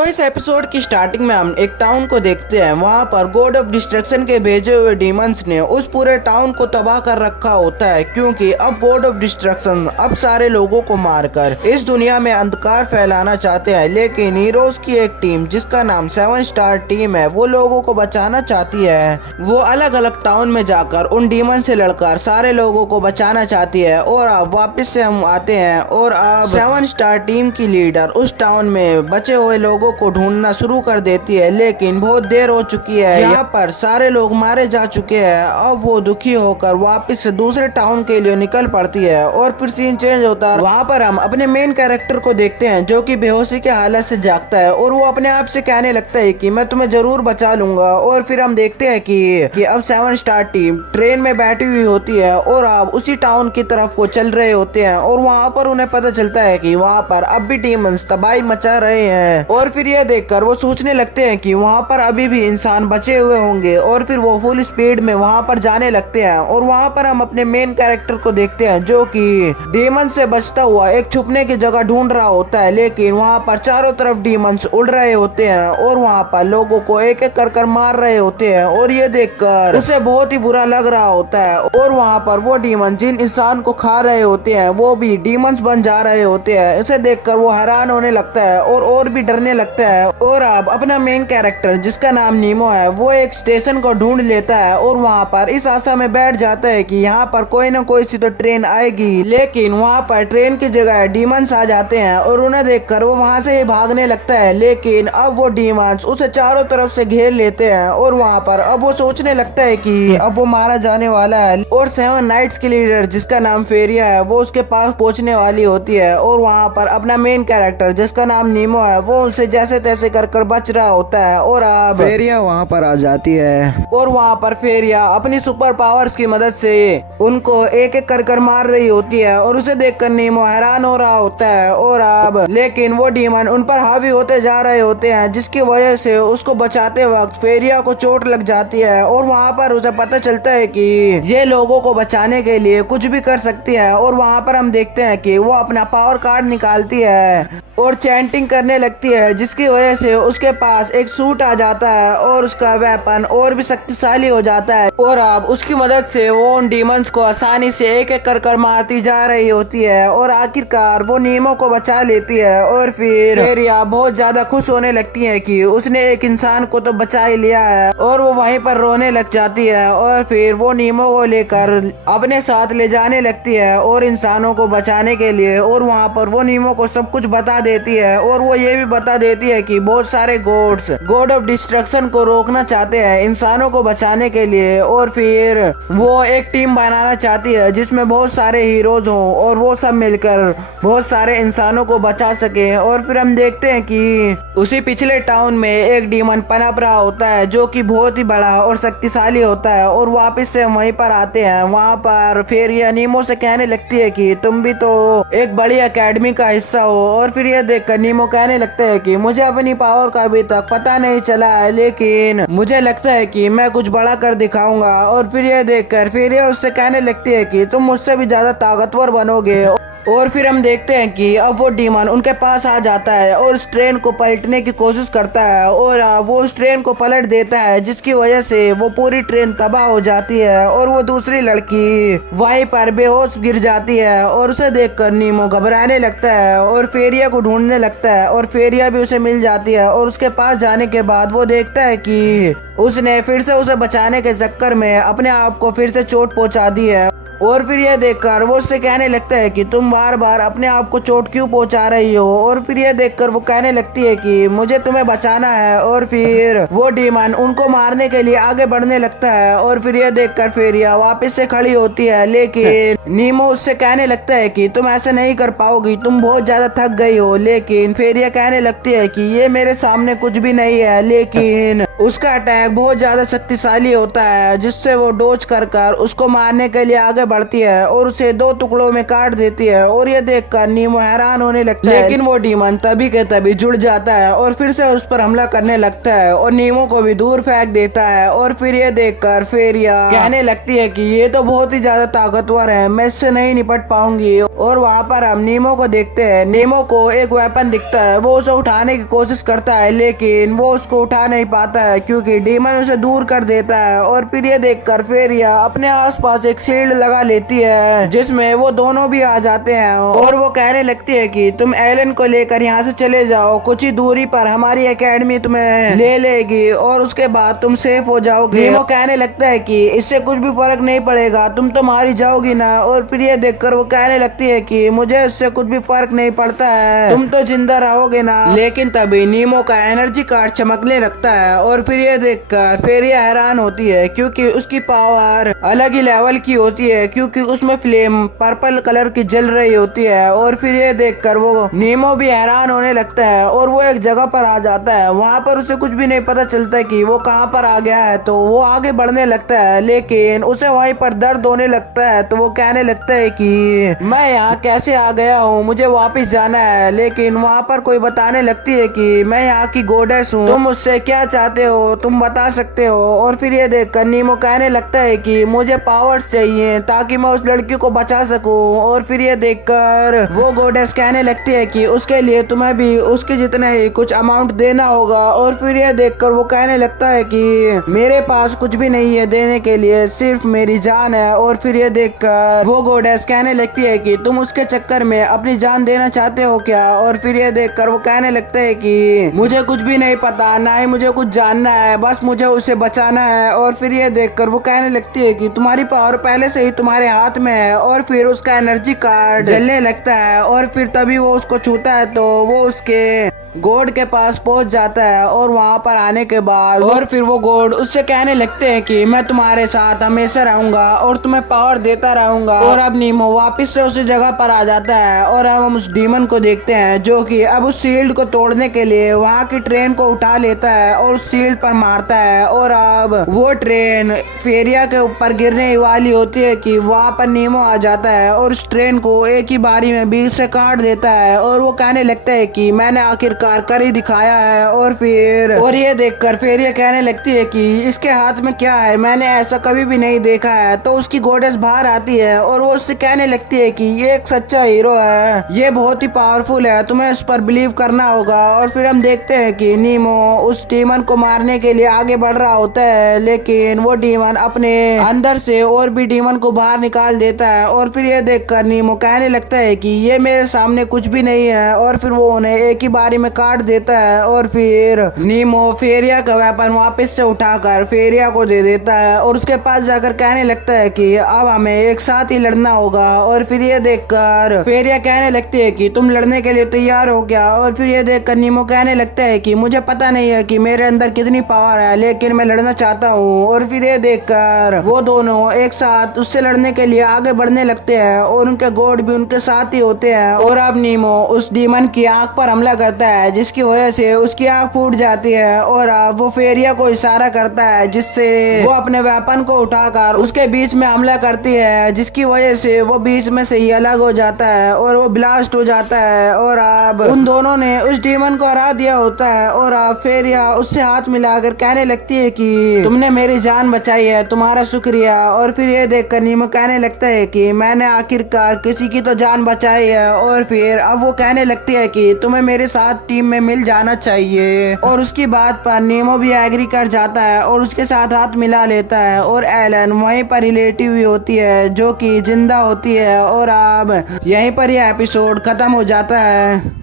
तो इस एपिसोड की स्टार्टिंग में हम एक टाउन को देखते हैं। वहाँ पर गॉड ऑफ डिस्ट्रक्शन के भेजे हुए डीमंस ने उस पूरे टाउन को तबाह कर रखा होता है, क्योंकि अब गॉड ऑफ डिस्ट्रक्शन अब सारे लोगों को मारकर इस दुनिया में अंधकार फैलाना चाहते हैं। लेकिन हीरोज की एक टीम जिसका नाम 7 स्टार टीम है, वो लोगों को बचाना चाहती है। वो अलग अलग टाउन में जाकर उन डीमन से लड़कर सारे लोगों को बचाना चाहती है। और अब वापस से हम आते हैं और अब 7 स्टार टीम की लीडर उस टाउन में बचे हुए लोगों को ढूंढना शुरू कर देती है, लेकिन बहुत देर हो चुकी है। यहाँ पर सारे लोग मारे जा चुके हैं। अब वो दुखी होकर वापस से दूसरे टाउन के लिए निकल पड़ती है और फिर सीन चेंज होता है। वहाँ पर हम अपने मेन कैरेक्टर को देखते हैं जो कि बेहोशी के हालत से जागता है और वो अपने आप से कहने लगता है कि मैं तुम्हें जरूर बचा लूंगा। और फिर हम देखते हैं कि अब 7 स्टार टीम ट्रेन में बैठी हुई होती है और अब उसी टाउन की तरफ वो चल रहे होते हैं। और वहाँ पर उन्हें पता चलता है कि वहाँ पर अब भी डीमंस तबाही मचा रहे हैं। और फिर ये देखकर वो सोचने लगते हैं कि वहाँ पर अभी भी इंसान बचे हुए होंगे। और फिर वो फुल स्पीड में वहाँ पर जाने लगते हैं। और वहाँ पर हम अपने मेन कैरेक्टर को देखते हैं जो कि डीमन से बचता हुआ एक छुपने की जगह ढूंढ रहा होता है, लेकिन वहाँ पर चारों तरफ डीमंस उड़ रहे होते हैं और वहाँ पर लोगों को एक एक कर मार रहे होते हैं। और ये देखकर उसे बहुत ही बुरा लग रहा होता है। और वहाँ पर वो डीमन जिन इंसान को खा रहे होते हैं वो भी डीमंस बन जा रहे होते हैं। इसे देखकर वो हैरान होने लगता है और भी डरने लगता है। और अब अपना मेन कैरेक्टर जिसका नाम नीमो है, वो एक स्टेशन को ढूंढ लेता है और वहाँ पर इस आशा में बैठ जाता है कि यहाँ पर कोई न कोई सी तो ट्रेन आएगी। लेकिन वहाँ पर ट्रेन की जगह डीमंस आ जाते हैं और उन्हें देखकर वो वहाँ से ही भागने लगता है। लेकिन अब वो डीमंस उसे चारों तरफ से घेर लेते हैं और वहाँ पर अब वो सोचने लगता है कि अब वो मारा जाने वाला है। और 7 नाइट्स की लीडर जिसका नाम फेरिया है वो उसके पास पहुँचने वाली होती है। और वहाँ पर अपना मेन कैरेक्टर जिसका नाम नीमो है वो उनसे जैसे तैसे कर बच रहा होता है। और अब फेरिया वहाँ पर आ जाती है और वहाँ पर फेरिया अपनी सुपर पावर्स की मदद से उनको एक एक कर मार रही होती है। और उसे देखकर नीमो हैरान हो रहा होता है। और अब लेकिन वो डीमन उन पर हावी होते जा रहे होते हैं, जिसकी वजह से उसको बचाते वक्त फेरिया को चोट लग जाती है। और वहाँ पर उसे पता चलता है कि ये लोगों को बचाने के लिए कुछ भी कर सकती है। और वहाँ पर हम देखते हैं कि वो अपना पावर कार्ड निकालती है और चैंटिंग करने लगती है, जिसकी वजह से उसके पास एक सूट आ जाता है और उसका वेपन और भी शक्तिशाली हो जाता है। और अब उसकी मदद से वो उन डीमंस को आसानी से एक एक कर मारती जा रही होती है और आखिरकार वो नीमो को बचा लेती है। और फिर फेरिया बहुत ज्यादा खुश होने लगती है कि उसने एक इंसान को तो बचा ही लिया है और वो वहीं पर रोने लग जाती है। और फिर वो नीमो को लेकर अपने साथ ले जाने लगती है और इंसानों को बचाने के लिए। और वहाँ पर वो नीमो को सब कुछ बता देती है और वो ये भी बता देती है कि बहुत सारे गॉड ऑफ डिस्ट्रक्शन को रोकना चाहते हैं इंसानों को बचाने के लिए। और फिर वो एक टीम बनाना चाहती है जिसमें बहुत सारे हीरोज हों और वो सब मिलकर बहुत सारे इंसानों को बचा सके। और फिर हम देखते हैं कि उसी पिछले टाउन में एक डीमन पनप रहा होता है जो कि बहुत ही बड़ा और शक्तिशाली होता है। और वापस से वहीं पर आते हैं। वहाँ पर फिर ये नीमो से कहने लगती है कि तुम भी तो एक बड़ी एकेडमी का हिस्सा हो। और फिर ये देखकर नीमो कहने लगता है कि मुझे अपनी पावर का अभी तक पता नहीं चला है, लेकिन मुझे लगता है कि मैं कुछ बड़ा कर दिखाऊंगा। और फिर ये देखकर फिर ये उससे कहने लगती है कि तुम मुझसे भी ज्यादा ताकतवर बनोगे। और फिर हम देखते हैं कि अब वो डीमन उनके पास आ जाता है और उस ट्रेन को पलटने की कोशिश करता है और वो उस ट्रेन को पलट देता है, जिसकी वजह से वो पूरी ट्रेन तबाह हो जाती है। और वो दूसरी लड़की वहीं पर बेहोश गिर जाती है और उसे देखकर नीमो घबराने लगता है और फेरिया को ढूंढने लगता है। और फेरिया भी उसे मिल जाती है और उसके पास जाने के बाद वो देखता है कि उसने फिर से उसे बचाने के चक्कर में अपने आप को फिर से चोट पहुंचा दी है। और फिर यह देखकर वो उससे कहने लगता है कि तुम बार बार अपने आप को चोट क्यों पहुंचा रही हो। और फिर यह देखकर वो कहने लगती है कि मुझे तुम्हें बचाना है। और फिर वो डीमन उनको मारने के लिए आगे बढ़ने लगता है। और फिर यह देखकर फेरिया वापस से खड़ी होती है, लेकिन नीमो उससे कहने लगता है कि तुम ऐसे नहीं कर पाओगी, तुम बहुत ज्यादा थक गई हो। लेकिन फेरिया कहने लगती है कि ये मेरे सामने कुछ भी नहीं है। लेकिन उसका अटैक बहुत ज्यादा शक्तिशाली होता है, जिससे वो डोज कर कर उसको मारने के लिए आगे बढ़ती है और उसे 2 टुकड़ों में काट देती है। और ये देखकर नीमो हैरान होने लगता है, लेकिन वो डीमन तभी के तभी जुड़ जाता है और फिर से उस पर हमला करने लगता है और नीमो को भी दूर फेंक देता है। और फिर ये देखकर फेरिया कहने लगती है कि ये तो बहुत ही ज्यादा ताकतवर है, मैं इससे नहीं निपट पाऊंगी। और वहाँ पर हम नीमो को देखते हैं। नीमो को एक वेपन दिखता है, वो उसे उठाने की कोशिश करता है, लेकिन वो उसको उठा नहीं पाता है क्योंकि डीमन उसे दूर कर देता है। और फिर ये देखकर फेरिया अपने आसपास एक शील्ड लगा लेती है, जिसमें वो दोनों भी आ जाते हैं और वो कहने लगती है कि तुम एलन को लेकर यहाँ से चले जाओ, कुछ ही दूरी पर हमारी एकेडमी तुम्हें ले लेगी और उसके बाद तुम सेफ हो जाओगे। नीमो कहने लगता है कि इससे कुछ भी फर्क नहीं पड़ेगा, तुम तो मारी जाओगी ना। और फिर ये देखकर वो कहने लगती है कि मुझे इससे कुछ भी फर्क नहीं पड़ता है, तुम तो जिंदा रहोगे ना। लेकिन तभी नीमो का एनर्जी कार्ड चमकने लगता है और फिर ये देखकर फेरिया हैरान होती है क्योंकि उसकी पावर अलग ही लेवल की होती है, क्योंकि उसमें फ्लेम पर्पल कलर की जल रही होती है। और फिर ये देखकर वो नीमो भी हैरान होने लगता है और वो एक जगह पर आ जाता है। वहाँ पर उसे कुछ भी नहीं पता चलता कि वो कहाँ पर आ गया है, तो वो आगे बढ़ने लगता है, लेकिन उसे वहीं पर दर्द होने लगता है। तो वो कहने लगता है कि मैं यहाँ कैसे आ गया हूँ, मुझे वापस जाना है। लेकिन वहाँ पर कोई बताने लगती है कि मैं यहाँ की गॉडेस हूँ, तुम मुझसे क्या चाहते हो, तुम बता सकते हो। और फिर ये देखकर नीमो कहने लगता है कि मुझे पावर्स चाहिए ताकि मैं उस लड़की को बचा सकूं। और फिर ये देखकर वो गॉडेस कहने लगती है कि उसके लिए तुम्हें भी उसके जितना ही कुछ अमाउंट देना होगा। और फिर ये देखकर वो कहने लगता है कि मेरे पास कुछ भी नहीं है देने के लिए, सिर्फ मेरी जान है। और फिर ये देखकर वो गॉडेस कहने लगती है कि तुम उसके चक्कर में अपनी जान देना चाहते हो क्या। और फिर ये देखकर वो कहने लगता है कि मुझे कुछ भी नहीं पता, ना ही मुझे कुछ जानना है, बस मुझे उसे बचाना है। और फिर ये देखकर वो कहने लगती है कि तुम्हारी पावर पहले से ही तुम्हारे हाथ में है। और फिर उसका एनर्जी कार्ड जलने लगता है और फिर तभी वो उसको छूता है तो वो उसके गॉड के पास पहुंच जाता है। और वहां पर आने के बाद और फिर वो गॉड उससे कहने लगते हैं कि मैं तुम्हारे साथ हमेशा रहूंगा और तुम्हें पावर देता रहूंगा। और अब नीमो वापस से उसी जगह पर आ जाता है और अब हम उस डीमन को देखते हैं जो कि अब उस शील्ड को तोड़ने के लिए वहां की ट्रेन को उठा लेता है और उस शील्ड पर मारता है। और अब वो ट्रेन फेरिया के ऊपर गिरने वाली होती है कि वहां पर नीमो आ जाता है और उस ट्रेन को एक ही बारी में बीच से काट देता है। और वो कहने लगता है कि मैंने आखिरकार कर ही दिखाया है। और ये देखकर फेरिया कहने लगती है कि इसके हाथ में क्या है, मैंने ऐसा कभी भी नहीं देखा है। तो उसकी गॉडेस बाहर आती है और वो उससे कहने लगती है कि ये एक सच्चा हीरो है, ये बहुत ही पावरफुल है, तुम्हें इस पर बिलीव करना होगा। और फिर हम देखते हैं कि नीमो उस डीमन को मारने के लिए आगे बढ़ रहा होता है, लेकिन वो डीमन अपने अंदर से और भी डीमन को बाहर निकाल देता है। और फिर ये देखकर नीमो कहने लगता है कि ये मेरे सामने कुछ भी नहीं है। और फिर वो उन्हें एक ही बारी में काट देता है। और फिर नीमो फेरिया का वेपन वापस से उठाकर फेरिया को दे देता है और उसके पास जाकर कहने लगता है कि अब हमें एक साथ ही लड़ना होगा। और फिर ये देखकर फेरिया कहने लगती है कि तुम लड़ने के लिए तैयार हो क्या। और फिर ये देखकर नीमो कहने लगता है कि मुझे पता नहीं है कि मेरे अंदर कितनी पावर है, लेकिन मैं लड़ना चाहता हूँ। और फिर ये देखकर वो दोनों एक साथ उससे लड़ने के लिए आगे बढ़ने लगते हैं और उनके गॉड भी उनके साथ ही होते हैं। और अब नीमो उस डीमन की आंख पर हमला करता है, जिसकी वजह से उसकी आंख फूट जाती है। और अब वो फेरिया को इशारा करता है, जिससे वो अपने वेपन को उठाकर उसके बीच में हमला करती है, जिसकी वजह से वो बीच में से ही अलग हो जाता है और वो ब्लास्ट हो जाता है। और अब उन दोनों ने उस डीमन को हरा दिया होता है। और अब फेरिया उससे हाथ मिलाकर कहने लगती है कि तुमने मेरी जान बचाई है, तुम्हारा शुक्रिया। और फिर ये देखकर नीमो कहने लगता है कि मैंने आखिरकार किसी की तो जान बचाई है। और फिर अब वो कहने लगती है कि तुम्हें मेरे साथ टीम में मिल जाना चाहिए। और उसकी बात पर नीमो भी एग्री कर जाता है और उसके साथ हाथ मिला लेता है। और एलन वहीं पर लेटी हुई होती है जो कि जिंदा होती है। और अब यहीं पर यह एपिसोड खत्म हो जाता है।